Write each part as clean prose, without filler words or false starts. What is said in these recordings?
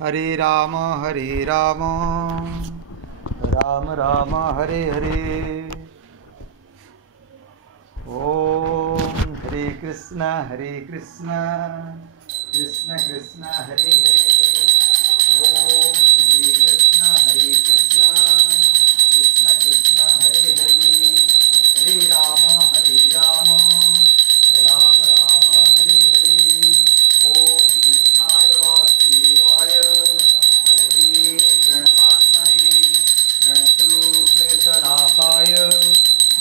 हरे राम राम राम हरे हरे। ओम हरे कृष्ण कृष्ण कृष्ण हरे हरे। ओम हरे कृष्ण कृष्ण कृष्ण हरे हरे। हरे राम राम राम हरे हरे। ओम कृष्णाय वासुदेवाय हरे प्रणमात्मने प्रणतु क्लेशनाशाय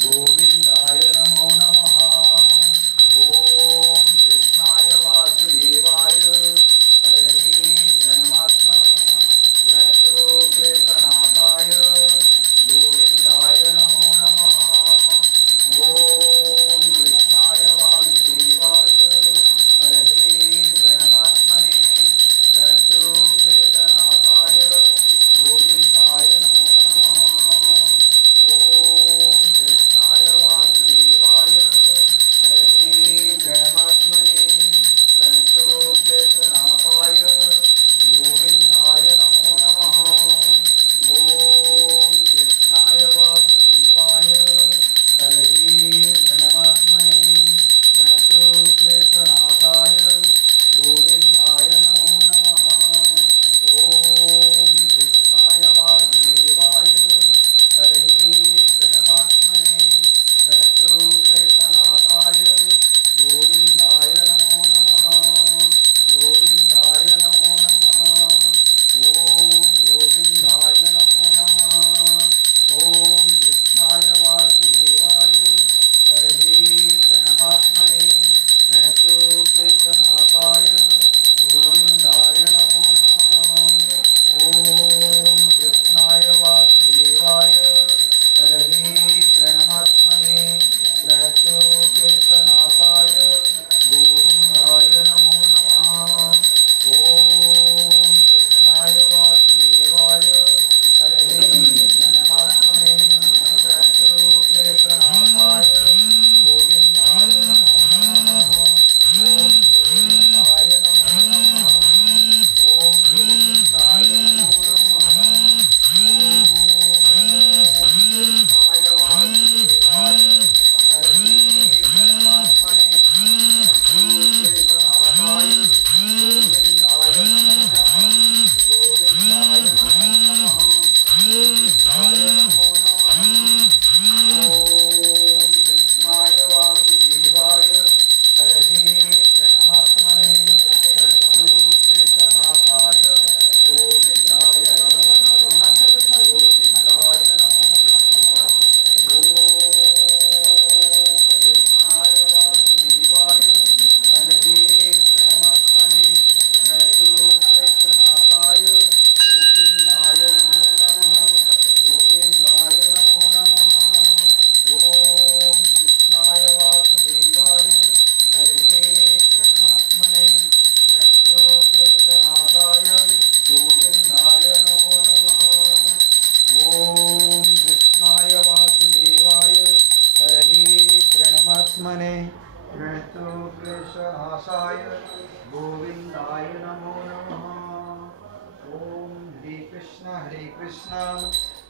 गोविंदाय नमो नमः। ओम कृष्णाय वासुदेवाय हरे प्रणमात्मने प्रणतु क्लेशनाशाय गोविंदाय नमो नमः। ओम कृष्णाय वासुदेवाय हरे प्रणमात्मने प्रणतु क्लेशनाशाय गोविंदाय नमो नमः। ओम कृष्णाय वासुदेवाय हरे प्रणमात्मने प्रणतु क्लेशनाशाय गोविंदाय नमो नमः। ओम कृष्णाय वासुदेवाय हरे प्रणमात्मने प्रणतु क्लेशनाशाय गोविंदाय नमो नमः। ओम कृष्णाय वासुदेवाय हरे प्रणमात्मने प्रणतु क्लेशनाशाय गोविंदाय नमो नमः। गोविंदाय नमो नमः। ओम गोविंदाय नमो नमः। ओम कृष्णाय वासुदेवाय हरे प्रणमात्मने प्रणतु क्लेशनाशाय गोविंदाय नमो नमः। ओम कृष्णाय वासुदेवाय हरे प्रणमात्मने प्रणतु क्लेशनाशाय गोविंदाय नमो नमः। ओम कृष्णाय वासुदेवाय हरे प्रणमात्मने प्रणतु क्लेशनाशाय गोविंदाय नमो नमः। ओम गोविंदाय नमो नमः। ओम गोविंदाय नमो नमः। ओम कृष्णाय वासुदेवाय हरे प्रणमात्मने प्रणतु क्लेशनाशाय गोविंदाय नमो नमः। गोविंदाय नमो नमः। गोविंदाय नमो नमः। ओम कृष्णाय वासुदेवाय हरे प्रणमात्मने प्रणतु क्लेशनाशाय गोविंदाय नमो नमः। गोविंदाय नमो नमः। ओम कृष्णाय वासुदेवाय हरे प्रणमात्मने प्रणतु क्लेशनाशाय गोविंदाय नमो नमः। गोविंदाय नमो नमः। ओम कृष्णाय वासुदेवाय हरे प्रणमात्मने प्रणतु क्लेशनाशाय गोविंदाय नमो नमः। ओम कृष्णाय वासुदेवाय हरे प्रणमात्मने प्रणतु क्लेशनाशाय गोविंदाय नमो नमः। ओम हरे कृष्ण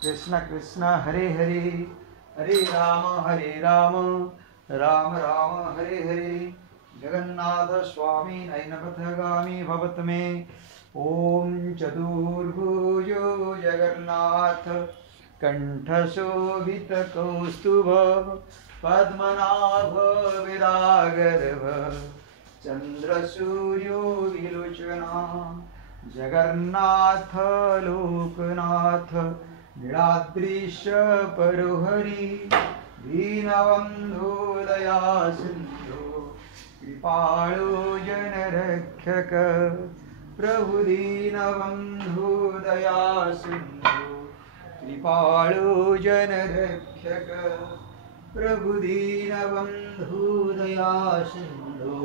कृष्ण कृष्ण हरे हरे। हरे राम राम राम हरे हरे। जगन्नाथ स्वामी नयनपथगामी भवत मे। ओम चतुर्भुजो जगन्नाथ कंठशोभित कौस्तुभ पद्मनाभ विरागर्भ चंद्रसूर्यो विलोचना जगन्नाथ लोकनाथ नीलाद्रीश परुहरि दीनबन्धो दया सिन्धु कृपाळु जनरक्षक प्रभु दीनबन्धु दया सिन्धु कृपाळु जनरक्षक प्रभु दीनबन्धु दया सिन्धु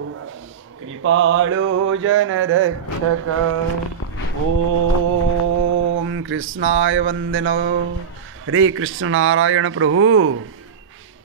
कृपाळु जनरक्षक। ओम कृष्णाय वंदनो। हरे कृष्ण नारायण प्रभु।